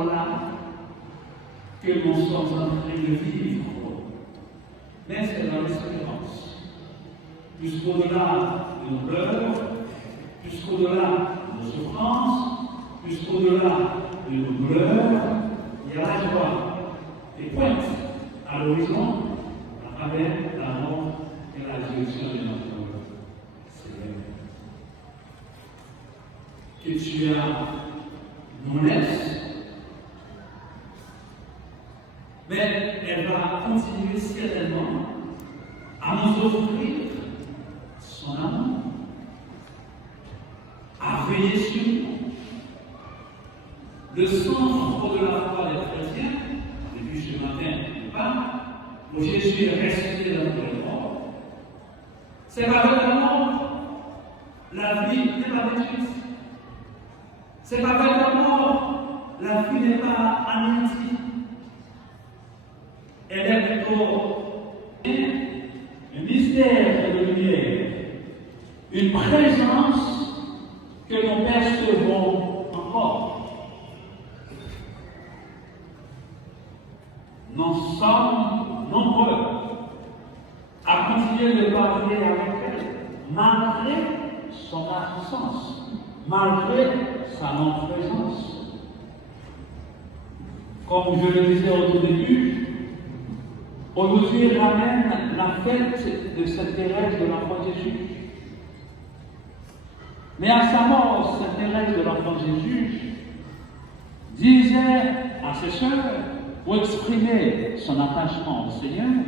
situation-là que nous sommes en train de vivre. Mais c'est dans l'espérance. Jusqu'au-delà de nos peurs, jusqu'au-delà de nos souffrances, jusqu'au-delà de nos douleurs, il y a la joie qui pointe à l'horizon à travers l'amour et la direction de notre Seigneur. Que tu nous laisses, mais elle va continuer certainement à nous offrir son amour, à veiller sur nous. Le centre de la foi des chrétiens, depuis ce matin, où Jésus est ressuscité dans le mort, c'est qu'avec la mort, la vie n'est pas détruite. C'est qu'avec la mort, la vie n'est pas anéantie. Elle est plutôt un mystère de lumière, une présence que nous percevons encore. Nous sommes nombreux à continuer de parler avec elle, malgré son absence, malgré sa non-présence. Comme je le disais au tout début, aujourd'hui ramène la fête de Sainte Thérèse de l'Enfant Jésus. Mais à sa mort, Sainte Thérèse de l'Enfant Jésus disait à ses sœurs, pour exprimer son attachement au Seigneur,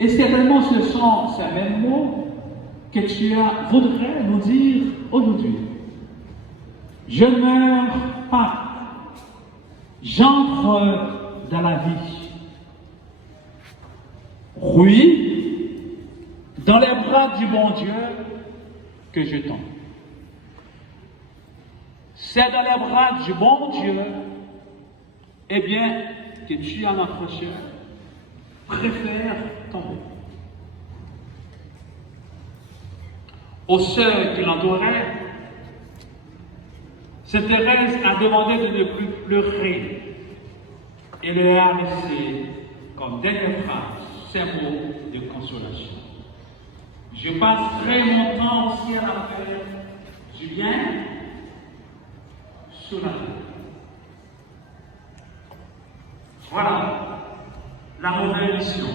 et certainement ce sont ces mêmes mots que tu voudrais nous dire aujourd'hui. Je ne meurs pas, j'entre dans la vie. Oui, dans les bras du bon Dieu que je tombe. C'est dans les bras du bon Dieu, eh bien, que tu, en notre Dieu, préfères tomber. Aux sœurs qui l'entouraient, Sainte Thérèse a demandé de ne plus pleurer et leur a laissé comme dernière phrase ces mots de consolation. Je passerai mon temps au ciel à faire du bien sur la terre. Voilà la mauvaise mission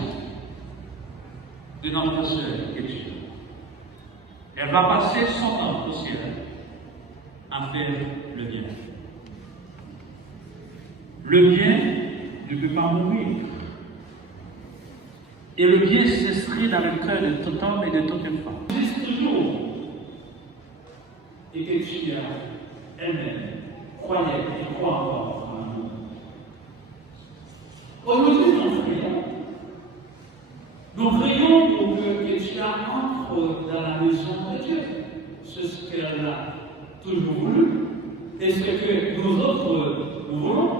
de notre sœur Étude. Elle va passer son temps au ciel à faire le bien. Le bien ne peut pas mourir. Et le bien s'inscrit dans le cœur de tout homme et de toute femme. Juste toujours. Et que tu elle-même croyait et croit encore en nous. Aujourd'hui, nous prions pour que tu entres dans la maison de Dieu. C'est ce qu'elle a toujours voulu et ce que nous autres nous voulons.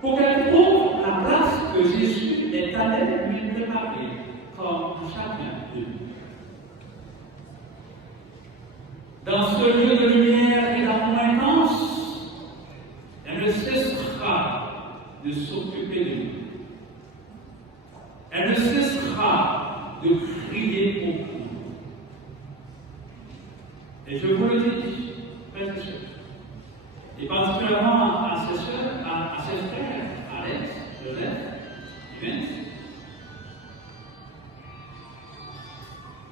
Pour qu'elle trouve la place que Jésus est allé lui préparer, comme chacun de nous. Dans ce lieu de lumière et d'amour intense, elle ne cessera de s'occuper de nous. Elle ne cessera de crier pour nous. Et je vous le dis, frères et sœurs, et particulièrement à ses sœurs, à ses frères, Alex, Joseph, Vince,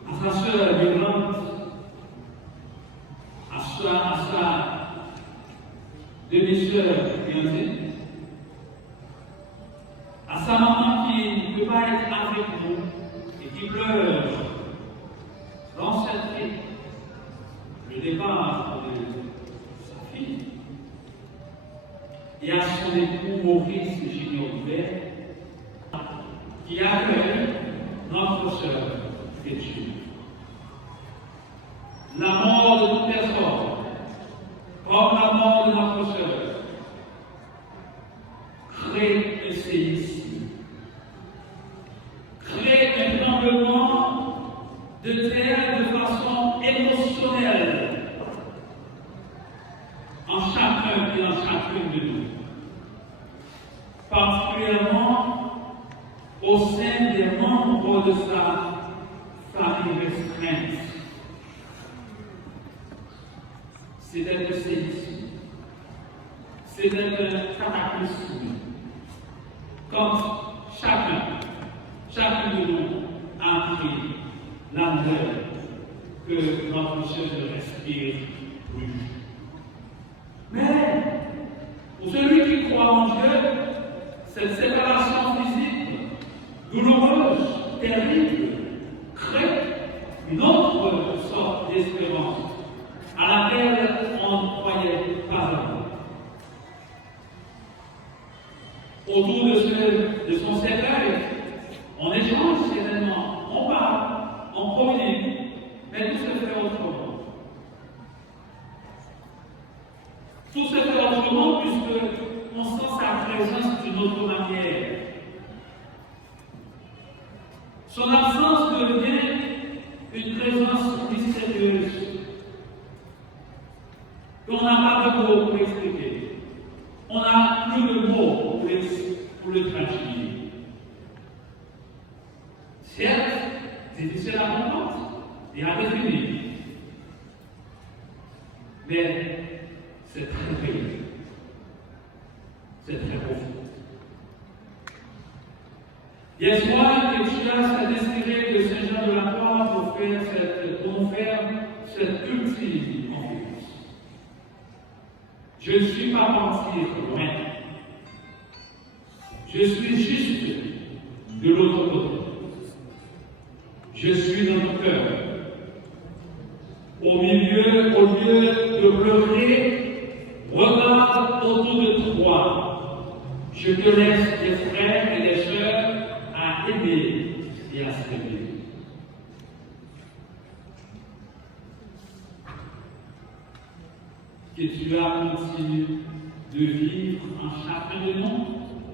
à sa sœur Vivante, à sa demi-sœur Beyoncé, à sa maman qui ne peut pas être avec nous et qui pleure dans cette vie, le départ de sa fille, et à son époux Maurice Junior Hubert, qui accueille notre sœur Étude. La mort de toute personne, comme la mort de notre sœur, crée un séisme, crée un tremblement de terre de façon émotionnelle en chacun dans chacune de nous, particulièrement au sein des membres de sa famille restreinte. C'est d'être séisme, c'est d'être cataclysme. Quand chacun de nous a pris l'ampleur que notre chair ne respire plus. Mais pour celui qui croit en Dieu, cette séparation physique, douloureuse, terrible, crée une autre sorte d'espérance à laquelle on ne croyait pas avant. Autour de son cercueil, on échange certainement, on parle, on communique, mais tout se fait autrement. Tout se fait autrement puisqu'on sent sa présence d'une autre manière. Son absence devient une présence mystérieuse qu'on n'a pas de mots pour expliquer. On n'a plus de mots pour le traduire. Certes, c'est difficile à comprendre et à définir. Mais c'est très vrai. C'est très profond. Hier soir, Ketchia s'est inspiré de Saint Jean de la Croix pour faire cette ultime conférence. Je ne suis pas parti loin. Je suis juste de l'autre côté. Je suis dans ton cœur. Au lieu de pleurer, regarde autour de toi. Je te laisse des frères et des sœurs à aimer et à s'aimer. Que tu as continué de vivre en chacun de nous,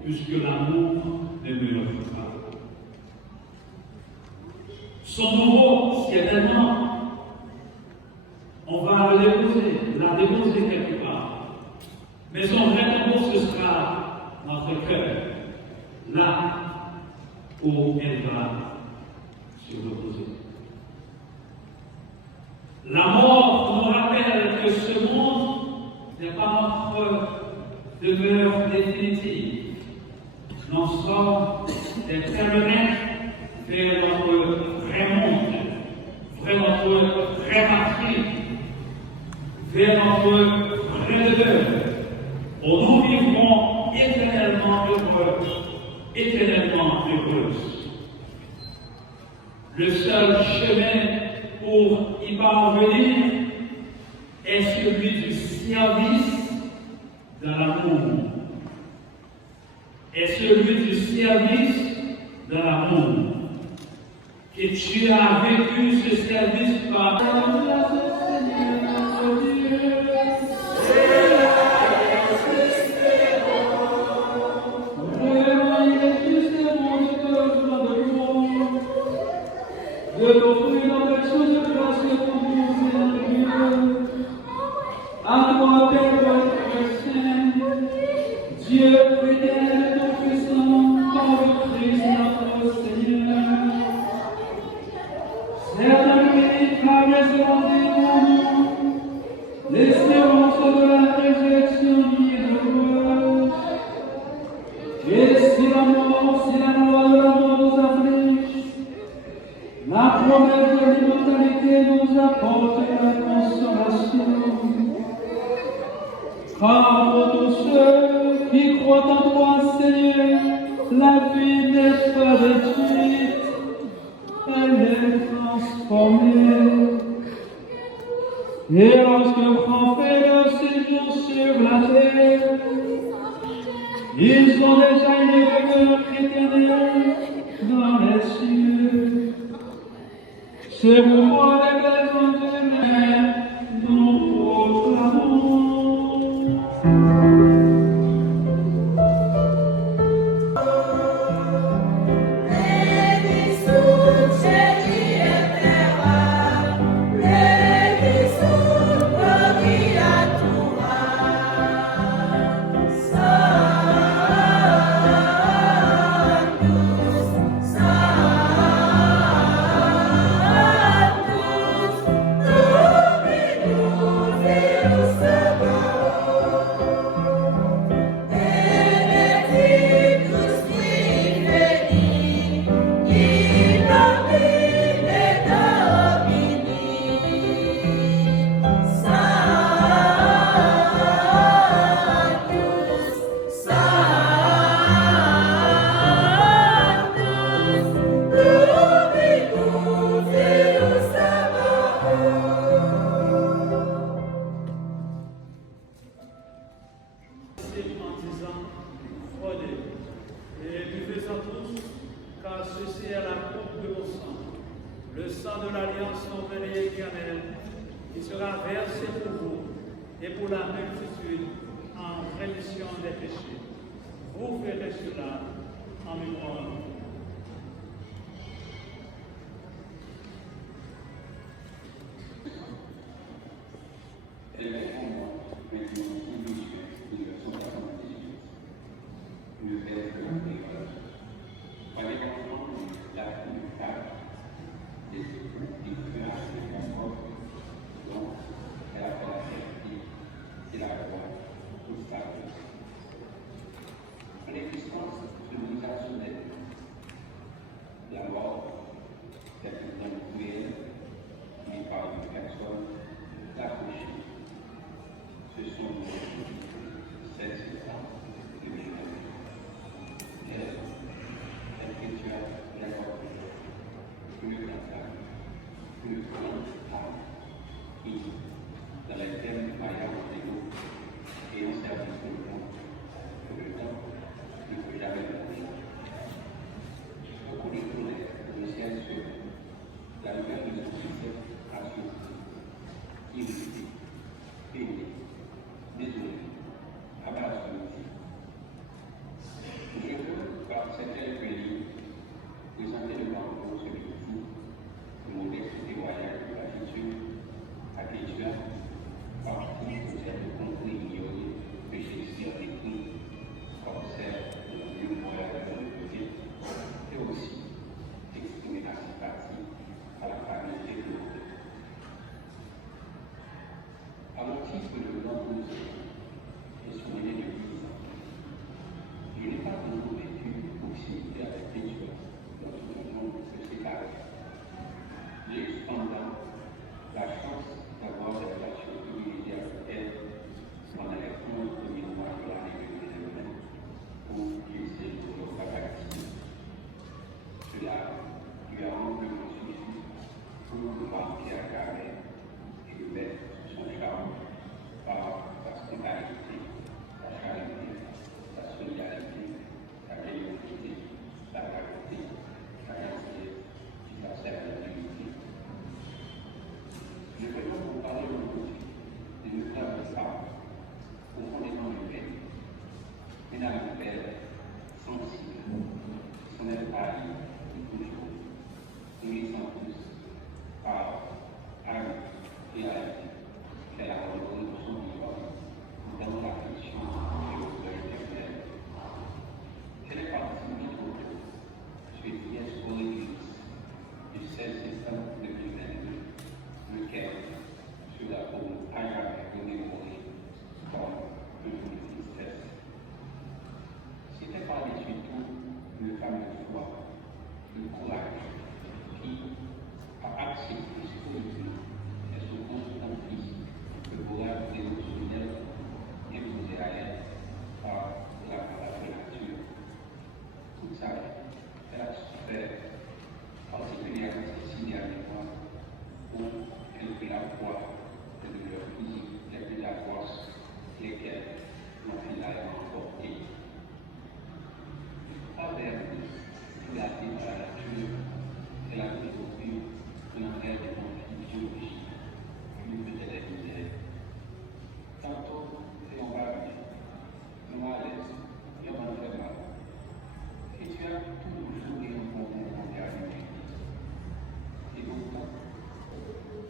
puisque l'amour ne meurt pas. Son nouveau, certainement, on va la déposer quelque part. Mais son vrai amour, ce sera notre cœur, là où elle va se reposer. La mort nous rappelle que ce monde n'est pas notre demeure définitive. Nous sommes des pèlerins vers notre vrai monde, vers notre vraie patrie, vers notre vrai demeure, où nous vivrons éternellement heureux, éternellement heureuses. Le seul chemin pour y parvenir est celui du service dans l'amour. Est celui du service dans l'amour. Et tu as vécu ce service par Dieu éternel tout-puissant, par le Christ notre Seigneur. Certains pays traversent l'espérance de la résurrection heureuse. Et si la mort de la mort nous afflige, la promesse de l'immortalité nous apporte la consolation. Car pour tous ceux qui croient en toi, Seigneur, la vie n'est pas détruite, elle est transformée. Et lorsque prend fait leur séjour sur la terre, ils ont déjà une demeure éternelle dans les cieux. C'est pourquoi avec les anges nous proclamons. disciples en disant, prenez et buvez-en tous, car ceci est la coupe de mon sang, le sang de l'alliance nouvelle et éternelle, qui sera versé pour vous et pour la multitude en rémission des péchés. Vous ferez cela en mémoire de moi.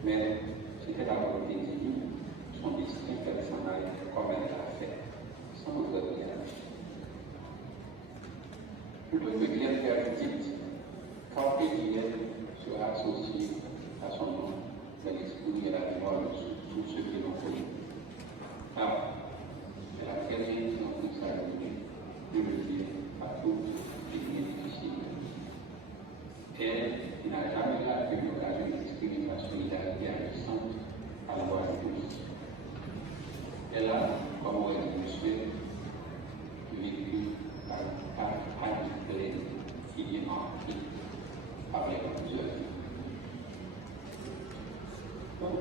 Mais c'était la volonté divine, son destin personnel, comme elle l'a fait, sans notre réalité. Plutôt que bien faire petite, quand Éliel sera associé à son nom, de l'esprit et la mémoire de tous ceux qui l'ont connu. Car c'est la première qui nous a donné de le dire à tous les qui est difficile. Elle n'a jamais eu l'occasion d'exprimer sa solidarité avec le sang à la voix de tous. Elle a, comme elle le souhaite, vécu par arbitré qu'il y a appris avec plusieurs. Donc,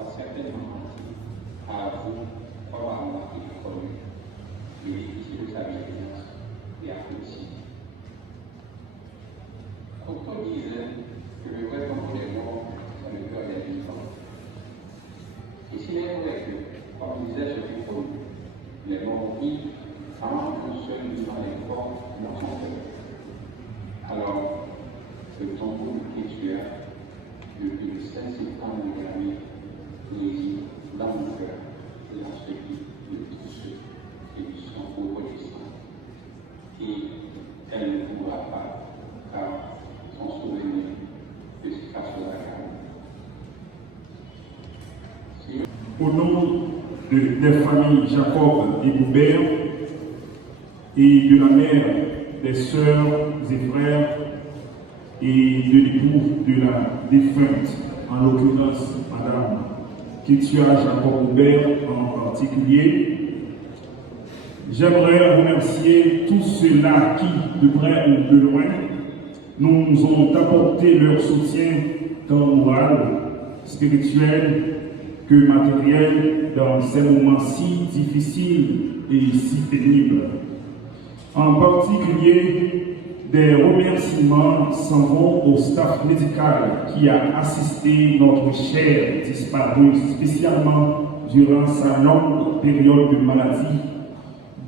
va certainement à vous probablement connu le difficile de sa vie et apprécié. Cocteau disait que le vrai temps des morts, c'est le cœur des vivants. Et s'il est vrai que, comme disait ce livre, les morts vivent avant que ceux vivant les corps dans son cœur. Alors, le tombeau de Kétuère, depuis le 5 septembre de l'année, réside dans mon cœur et dans celui de tous ceux qui lui sont reconnaissants. Et elle ne pourra pas, car son souvenir de ce passage-là. Au nom des familles Jacob et Goubert et de la mère, des sœurs et frères et de l'époux de la défunte, en l'occurrence Madame Kétuère Jacob Goubert en particulier, j'aimerais remercier tous ceux-là qui, de près ou de loin, nous ont apporté leur soutien tant moral, spirituel que matériel dans ces moments si difficiles et si pénibles. En particulier, des remerciements s'en vont au staff médical qui a assisté notre chère disparue, spécialement durant sa longue période de maladie,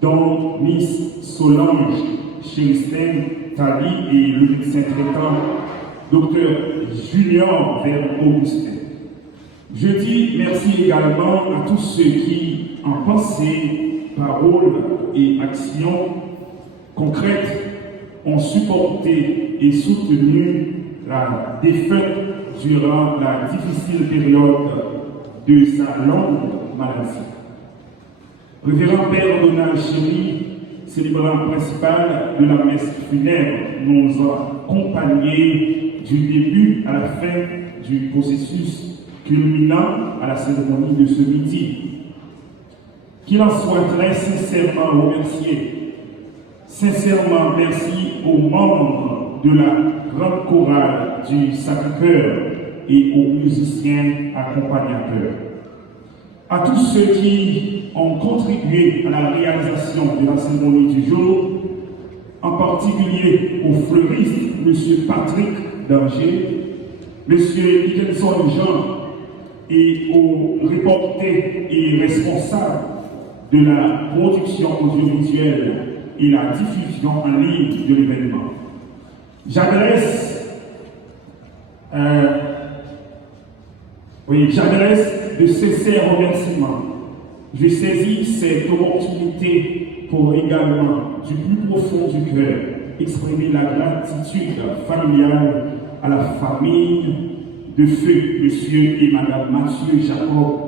dont Miss Solange Chéristin Tali et le médecin traitant Dr Julien Vert-Augustin. Je dis merci également à tous ceux qui, en pensée, parole et action concrètes, ont supporté et soutenu la défaite durant la difficile période de sa longue maladie. Révérend Père Donald Chéry, célébrant principal de la messe funèbre, nous a accompagnés du début à la fin du processus culminant à la cérémonie de ce midi. Qu'il en soit très sincèrement remercié. Sincèrement merci aux membres de la grande chorale du Sacré-Cœur et aux musiciens accompagnateurs. À tous ceux qui ont contribué à la réalisation de la cérémonie du jour, en particulier au fleuriste M. Patrick Danger, M. Dickinson Jean, et aux reporters et responsables de la production audiovisuelle et la diffusion en ligne de l'événement. J'adresse de sincères remerciements. Je saisis cette opportunité pour également, du plus profond du cœur, exprimer la gratitude familiale à la famille de feu, monsieur et madame Mathieu Jacob,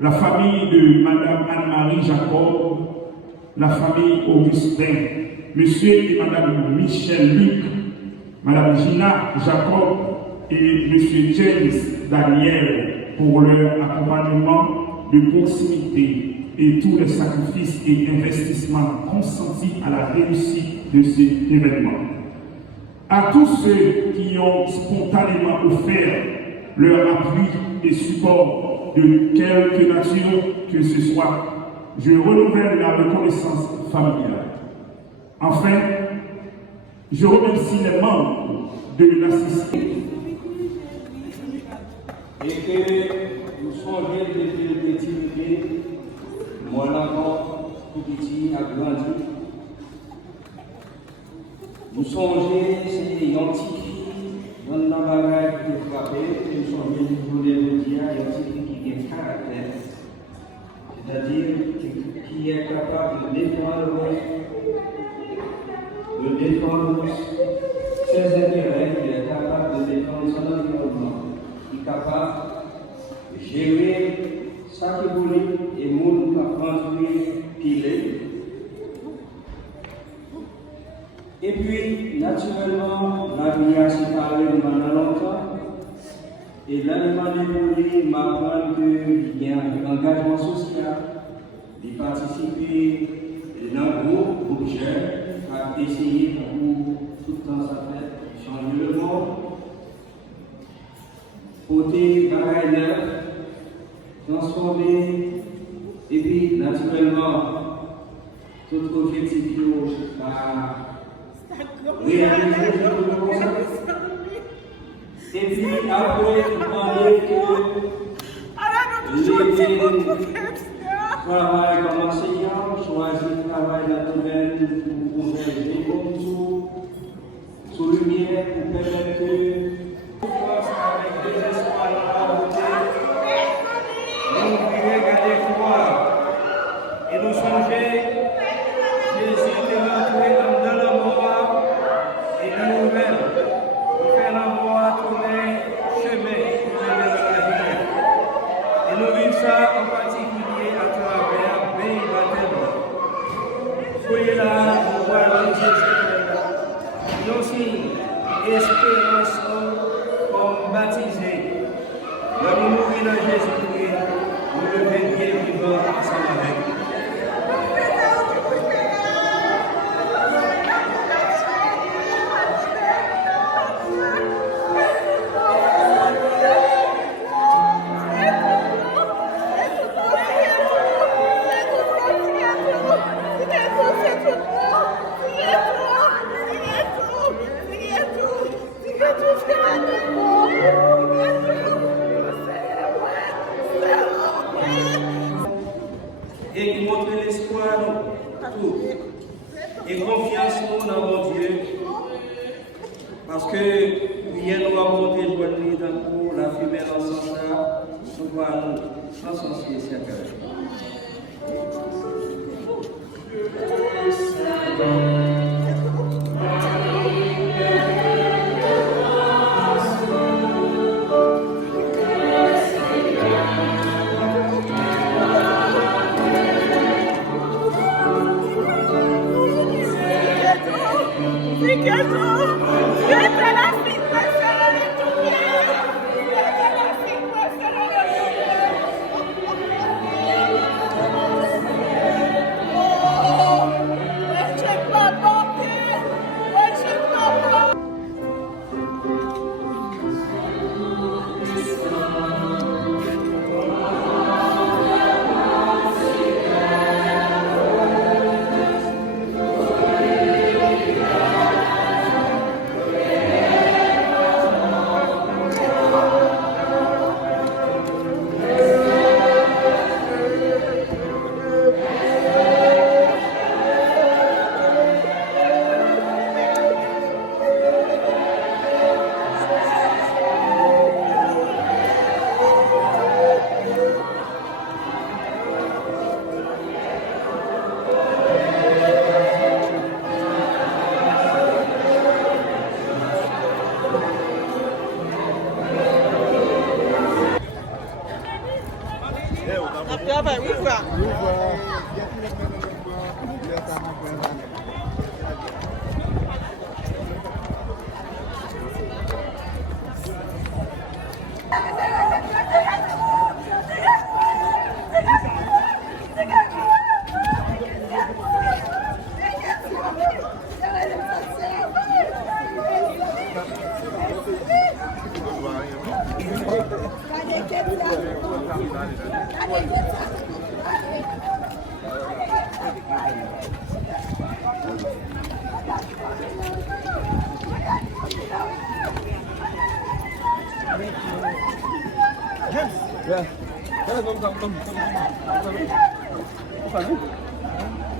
la famille de madame Anne-Marie Jacob, la famille Augustin, monsieur et madame Michel Luc, madame Gina Jacob et monsieur James Daniel pour leur accompagnement de proximité et tous les sacrifices et investissements consentis à la réussite de cet événement. À tous ceux qui ont spontanément offert leur appui et support de quelque nature que ce soit, je renouvelle la reconnaissance familiale. Enfin, je remercie les membres de l'assistance. Et que nous songeons depuis le petit bébé, mon enfant tout petit a grandi. Nous songeons, c'est une petite fille, dans la bagage qui frappé, nous songeons du jour de l'aujourd'hui, une petite fille qui a caractère, c'est-à-dire qui est capable de défendre ses intérêts, qui est capable de défendre son environnement, qui est capable de gérer sa politique et le monde qui a construit pilé. Et puis, naturellement, la vie a séparé pendant longtemps. Et l'animal évolué m'apprend qu'il y a un engagement social, de participer dans le groupe jeune, à essayer pour tout le temps ça fait changer le monde, porter bagaille neuf, transformer, et puis naturellement, tout objectif à réaliser tout ça. Et puis après, demander que travail comme enseignant, choisir le travail dans le domaine pour faire des concours, sous lumière pour permettre que avec des espoirs à côté, nous pouvons garder foi et nous changer. Jésus est rentré dans la mort et nous ouvert pour faire la mort tourner chemin pour aller dans la vie. Et nous vivons ça en particulier à travers les baptêmes. Soyez là pour voir le Jésus. Nous aussi, espérance comme baptisés. Là, nous mourons dans Jésus-Christ, nous devons bien vivre ensemble avec lui. Et qui montre l'espoir tout et confiance dans mon Dieu parce que rien ne va monter joindre dans la fumée dans ce sens-là, nous allons transcenser ces cœurs.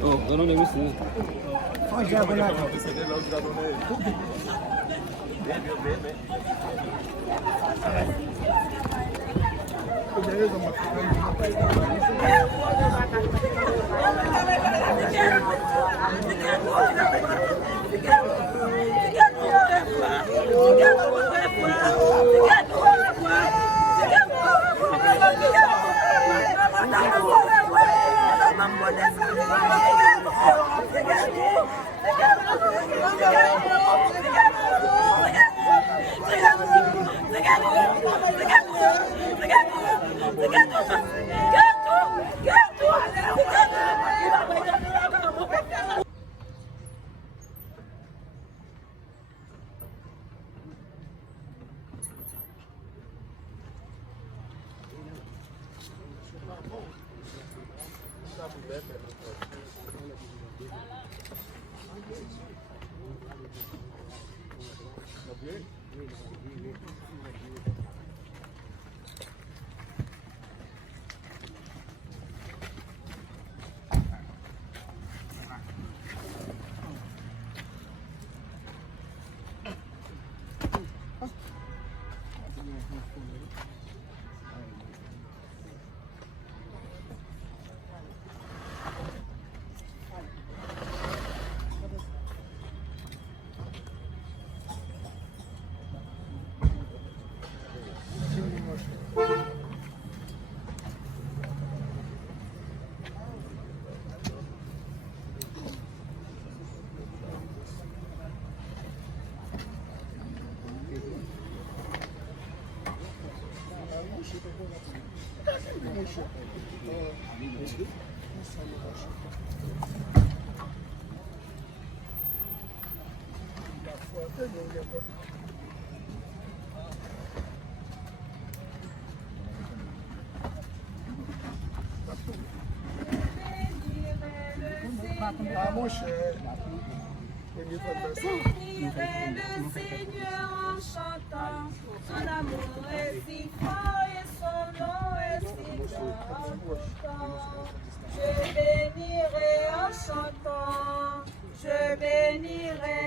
Oh, tolong dia mesti. Oh, ya benar. Ah, mon cher. Bénirai le Seigneur en chantant, son amour est si fort et son nom est si grand. Je bénirai en chantant, je bénirai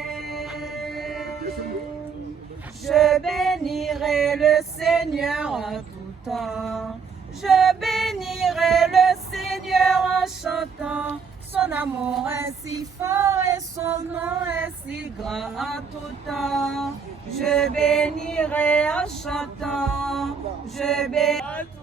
le Seigneur en tout temps. Je bénirai le Seigneur en chantant, son amour est si fort et son nom est si grand en tout temps. Je bénirai en chantant, je bénirai.